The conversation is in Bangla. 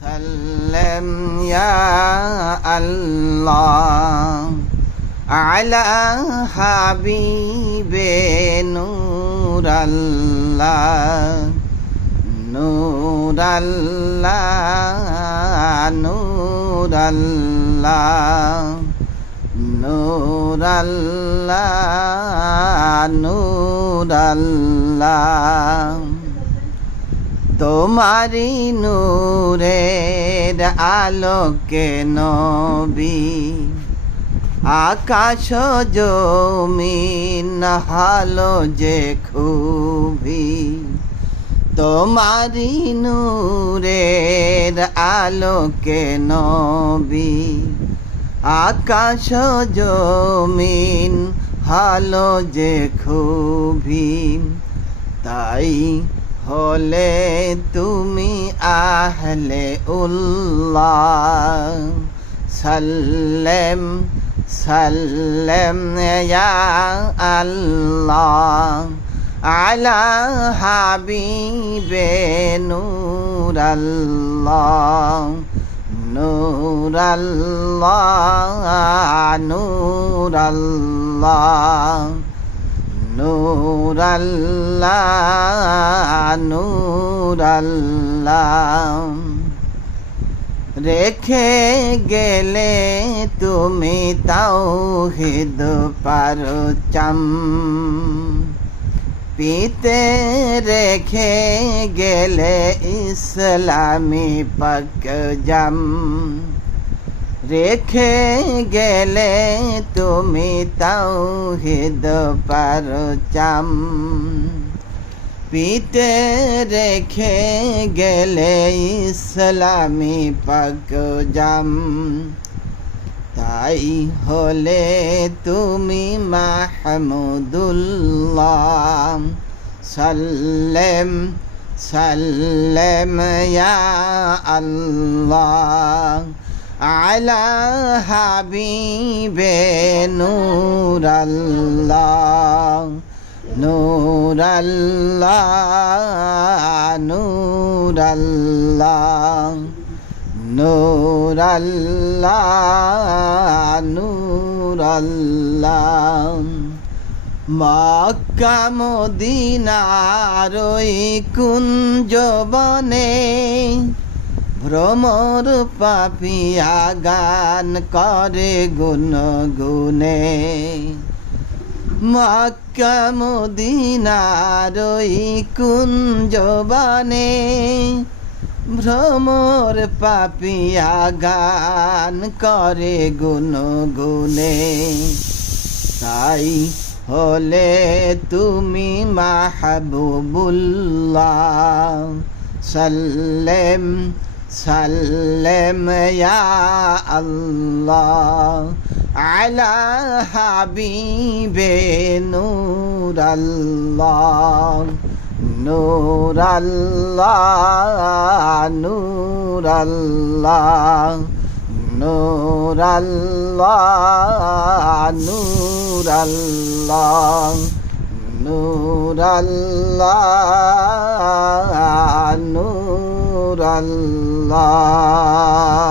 সাল্লাম ইয়া আল্লাহ আলা হাবিবে নূর আল্লাহ নূর আল্লাহ নূর আল্লাহ নূর আল্লাহ নূর আল্লাহ তোমারি নূরের আলোকে নবী, আকাশ জমিন হালো যে খুবই। তোমারি নূরের আলোকে নবী, আকাশ জমিন হালো যে খুবি তাই হলে তুমি আহলে উল্লাহ। সাল্লেম সাল্লেম ইয়া আল্লাহ। আলা হাবিবে নূর আল্লাহ নূর আল্লাহ নূর আল্লাহ নূর আল্লাহ রেখে গেলে তুমি তাও হিদ পারো, চাম। পিতে রেখে গেলে ইসলামী পক জাম। রেখে গেলে তুমি তাও হিদ পার, চাম। পিতে রেখে গেলে ইসলামী পাক জাম। তাই হলে তুমি মাহমুদুল্লাহ। সাল্লেম সাল্লেম, ইয়া আল্লাহ। আলা হাবিবে নূরাল্লাহ নূরাল্লাহ নূরাল্লাহ নূরাল্লাহ নূরাল্লাহ মক্কা মদিনা রই কুঞ্জবনে ভ্রমর পাপিয়া গান করে গুন গুনে মক্কা মদিনার কুঞ্জবানে ভ্রমর পাপিয়া গান করে গুন গুনে তাই হলে তুমি মাহবুবুল্লাহ সাল্লেম سلم يا الله على حبيب نور الله نور الله نور الله نور الله نور الله نور الله আল্লাহ।